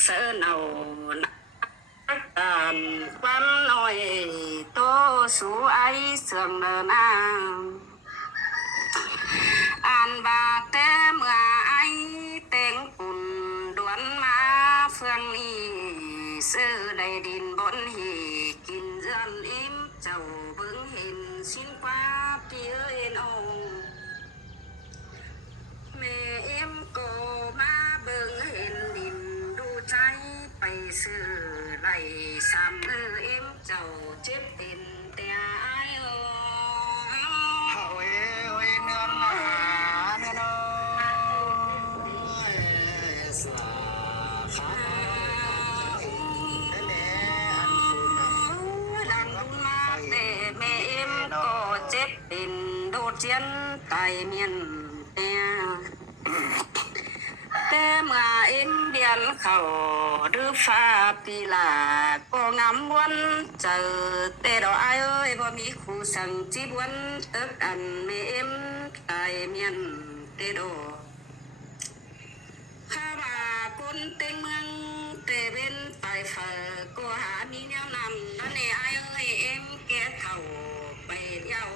sợ nào tàn quan nói tô số ấy sườn nở na an bà té mưa ấy tiếng cùn đoán má phương y sư đầy đình bốn hì kín dân im chầu vững hình xin qua tiếng ông mẹ em cô má bưng hình đình đu trái bay sư lại xăm em chầu chết tình tia ai hỏi ơi nương à nương ơi xả khá để ăn phụ đằng má để mẹ em cô chết tình đô chiến tại miền tê mà em biển khẩu đưa pha pi là cô ngắm muốn chờ tê đó ai ơiบ่mi khu sang chỉ muốn tức ăn mẹ em tại miền tê đồ kha bà con tê mương tê bên tại phở cô hạ mi nhau nằm đó nè ai ơi em kẻ khẩu bày nhau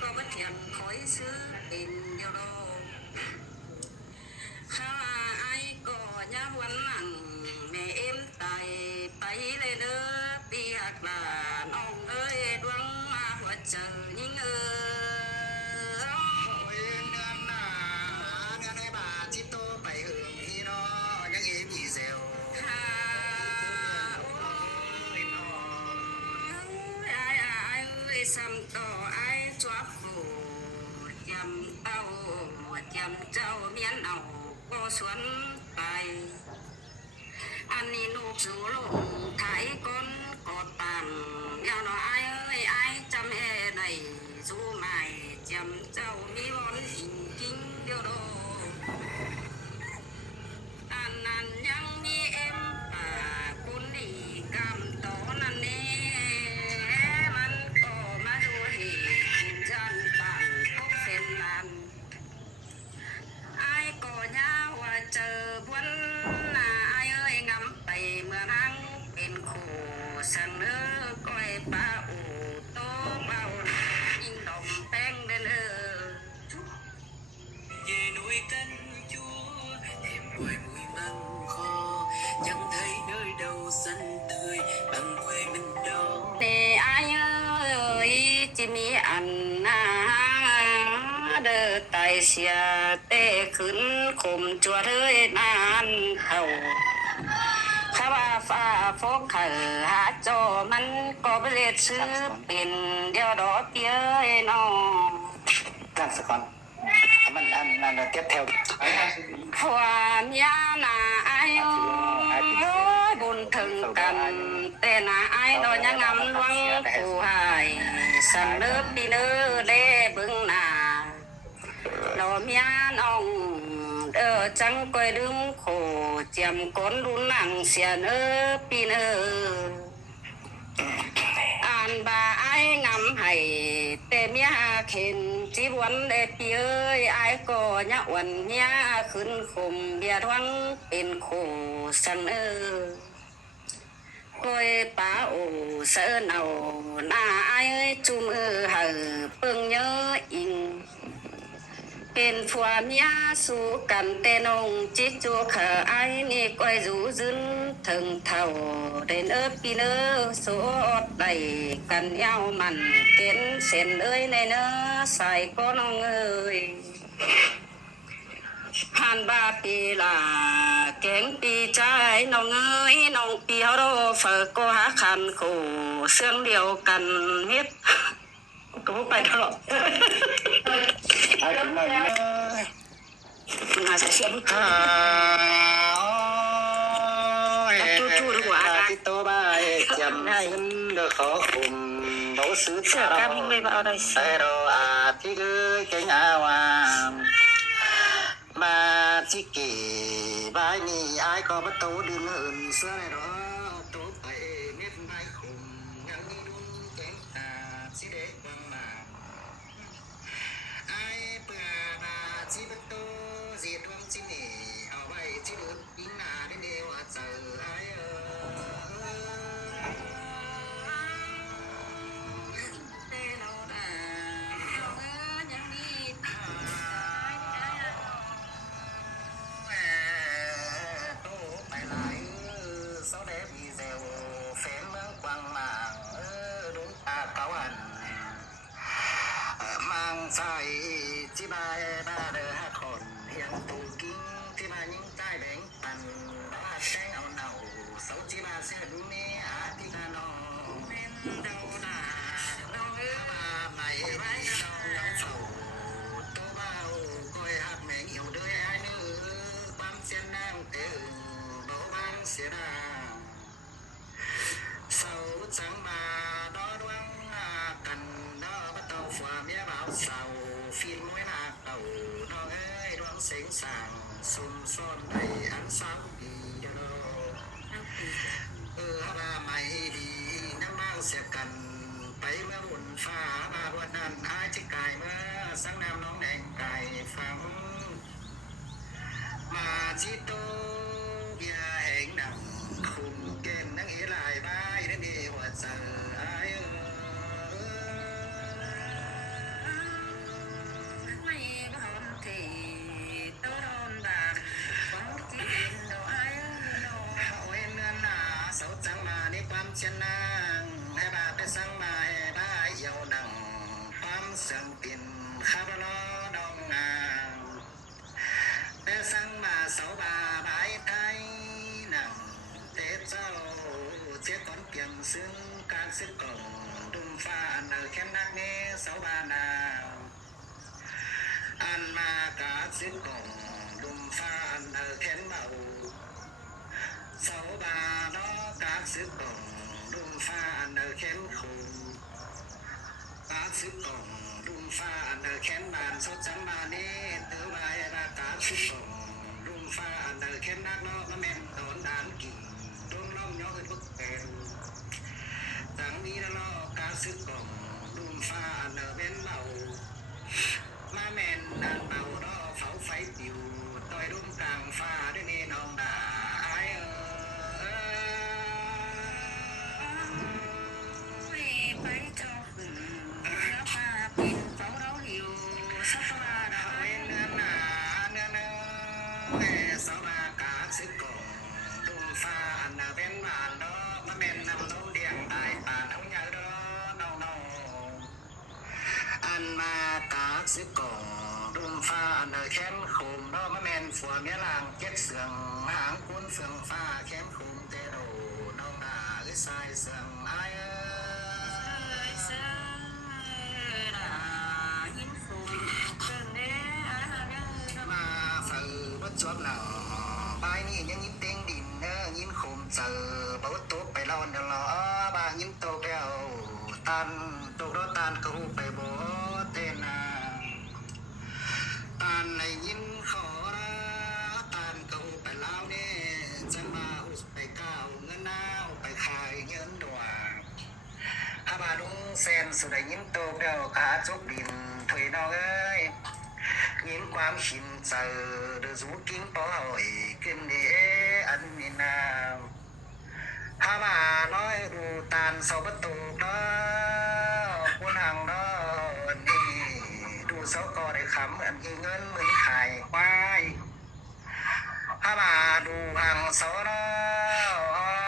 có bất thiện khói sứ tình nhau đâu ai có nhà quán nặng mẹ em tài bay lên nữa đi hạt là ông ơi đoán mà hoạt chờ những hỏi nương à nương ơi bà chỉ tô bảy hưởng thì nó những em gì dèo ai ơi xăm to ai chóp khổ chăm tao chăm trâu miếng nào cô xuân tài anh đi nộp số lộn thái con có tàn nhau nó ai ơi ai chăm e này du mài chăm trâu mi bón hình kinh điều đồ anh nhăng đi em bà cuốn đi cam tố năn nêมันก็มาดูเหตุจันตันพบเป็นลานai có nhàว่าเจอวันน่ะไอ้เอ้ยงำไปเมื่อนั่งเป็นคู่สันเนื้อก้อยปลาอูโตเบายิ่งดมแป้งเดินvề nuôi canh chúa em hoài mùi măng kho chẳng thấy nơi đâu xanh tươi bằng quê mình đó thì ai ơi chỉ mi ăn đơ tài xia tê khấn khom chùa ơi nan thầuข้าว่าฟ้าฟกเขหาโจมันก็ไปเรียกซื้อเป็นเดียวดอกเตี้ยน้อง กันสักก่อนมันอันนั้นเทียบแถว ความยานาไอ้บุญถึงกันแต่นาไอ้ดอกยังงำวังผู้หายสันเลิบดีเนื้อเล่บึงนาดอกเมียน้องจังก้อยดึงโคเจียมก้นรุนหนังเสียเนื้อปีเนื้ออ่านบาไอ้งำให้แต่เมียเข็นจีวันเดปีเอ้ยไอ้ก็ยะวันเมียขึ้นคมเบียดวังเป็นโคสันก้อยป้าโอเสือเนาหน้าไอ้จุมือหาเปิงเยอะอิงเป็นผัวเมียสู้กันแต่นงจิตจูเขอไอ้นี่ก้อยรูซึนถึงเท่าเดินปีเนื้อสดได้กันยาวมันเก็นเส้นเอ้ยในเนื้อใส่ก็น้องเอ้ยผ่านบาปีลาแกงปีใจน้องเอ้ยน้องปีเฮาโรเฝอก็หาคันคู่เสื่องเดียวกันเฮ็ดก็ไปตลอดไอ้ถึงไหนมาเสียบจู่ๆดีกว่าที่โตบ้าจำขึ้นเด้อขอคุมเบาซื้อ เสือการยิ่งไม่เบาได้ แต่เราที่เคยเก่งอาวามมาที่เก๋บ้านนี้ไอ้ก็มาโตดื่มเอิญเสื้อในรอโตไปเม็ดใบคุมยังมีดุนเก่งสิเด็กบางมาไอ้เปื่อนาที่ประตูสีดวงที่นี่เอาไว้ที่ดุดยิงนาได้เดียวเจอ ใส่ที่บายบ้าเด้อคนเฮียงตูกิ้งที่มายิ่งใต้แบงปันบ้าแจ้งเอาเนาเสาที่มาเสียดูนี้อาทิกาน้องเม่นเดาหน้าน้องมาใหม่ไว้น้องน้ำเฝ้าตัวเบาก้อยหักแมงเหี่ยวเด้อไอ้เนื้อความเสียนน้ำเตือนเบาบางเสียดาเสาจังมาดอดวงกันดอบัตเตาฝัวเมียบ่าวเสาฟินมวยนาเต่าดอกเอ้ยดวงเสียงสางซุ่มซ่อนในอันซ้ำดีเด้อฮาบาไม่ดีน้ำเมาเสียกันไปเมื่อบุญฟ้ามาวันนั้นอายที่กายเมื่อสังน้ำน้องแดงไก่ฟังมาจิโตเบียแห่งดำคุมเกมนังเอลายบายนั่นเอหัวใจอายไม่พร้อมที่ตัวโดนบาปหวังที่ดินดอกไอ้โน เอาเอ็นเงินหนาเสาจังมาในความเชียนนางให้บาไปสั่งมาให้บาเหี่ยวหนังความเสื่อมปิ่นคาร์ลอดองงามแต่สั่งมาเสาบาบายไทยหนังเตะเจ้าเสียก่อนเปลี่ยนซึ่งการซื้อกล่องดุมฟ้าเนอแค่นักเนเสาบานาอันมากาซื้อกล่องดุมฟ้าเนอแค่เบา เสาบาดอกาซึกกองดุมฟ้าเนอแขนคูกาซึกกองดุมฟ้าเนอแขนบานสดจำบานนี้เตือไว้รากาซึกกองดุมฟ้าเนอแขนนักนอกมาแม่นโดนดานกิ่งดวงล้อมย้อยบุกเป็นจังนี้ละลอกาซึกกองดุมฟ้าเนอเว้นเบามาแม่นนานเบาดอเฝ้าไฟปิวต่อยรุ่มกลางฟ้าด้วยนี่น้องดา ไปเจ้าขึ้นเรือพาปินเฝ้าเราอยู่สักว่าดอก เนื้อหนาเนื้อเนื้อสวากาซึกงดุมฟ้าหน้าเป็นบานดอกมะเม็นน้ำนมเดียงตายป่านเอาเงาดอกน้องน้องอันมากาซึกงดุมฟ้าเนื้อแค้นคุมดอกมะเม็นฝัวเมียลางเจ็ดเสืองหางคุ้นเฟืองฟ้าแค้นคุมเตโรน้องดาหรือสายเสืองไอเสื้อหนายิ้มฟูเกินเด้อาเด้อ มาฝือวัดจวบหนังบายนี่ยังยิ้มเต็งดินเนอยิ้มคมเจอบ่ว่าตกไปรอนเดลอบายิ้มตกแล้วตันตกรถตันก็หูไปบ่เต้นนาตันในยิ้มขอนะตันก็หูไปแล้วเนี่ยจะมาอุสไปก้าวเงินน้าวไปขายเงินดวงอาบาดุงเซนสุดได้ยิ้มตกแล้วขาจุกดินถอยน้องเอ้ย nhữngความหินเจอเดือดสูกิ้งปอยขึ้นเดอันนี้นาพามาน้อยดูตานเสาประตูก็คุณหังดอนนี่ดูเสาก็ได้ขำอันเงินเหมือนขายควายพามาดูหังเสาเนา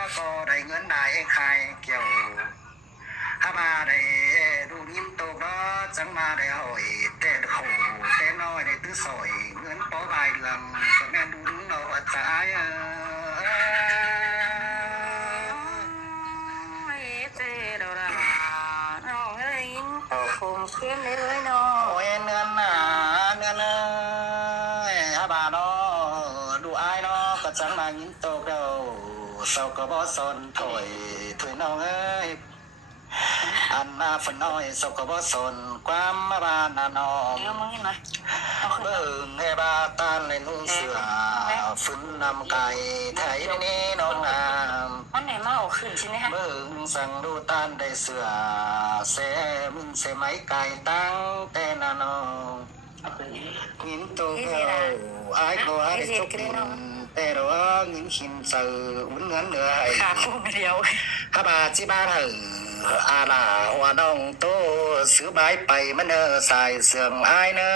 ะก็ได้เงินได้ขายเกี่ยวพามาได้ดูยิ้มโตก็จังมาได้หอยเต้โขเต้น้อยได้ตื้อสอยเงินป้อบายเดืองก็แม่ดูดึงเราอัตายไม่เจอเราละน้องเอ้ยยิ้มโตคมเข้มเลยน้อง โอ้ยเนื้อหนาเนื้อเนื้อฮาบาเนาะดูอายเนาะก็จังมายิ้มโตเราเศร้าก็บ่สนถอยน้องเอ้ยอันมาฝนน้อยเศร้าก็บ่สนความมาบานนาน้อง เดี๋ยวมึงนะเอาขึ้น เบิ่งให้บาตานในนุ่งเสื้อฝุ่นนำไก่ไทยนี่น้องงาม มันไหนมาเอาขึ้นใช่ไหมฮะ เบิ่งสั่งดูตานได้เสื้อแซมึงเสไม้ไก่ตั้งแต่นาน้องหินโตเก่าอายก็อายได้ทุกดินแต่ว่าเงินหินเสืออุ่นเงินเหนือ ขาคู่มาเดียว ข้าบาที่บ้านอาลาหัวน้องโตซื้อใบไปมันใส่เสื่องอายเนอ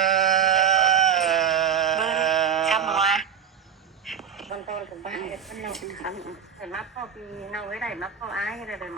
คำว่าบนโต๊ะถึงบ้านเด็กมันเราเป็นคำเห็นมาพ่อปีเราไว้ได้มาพ่ออ้ายอะไรเดิน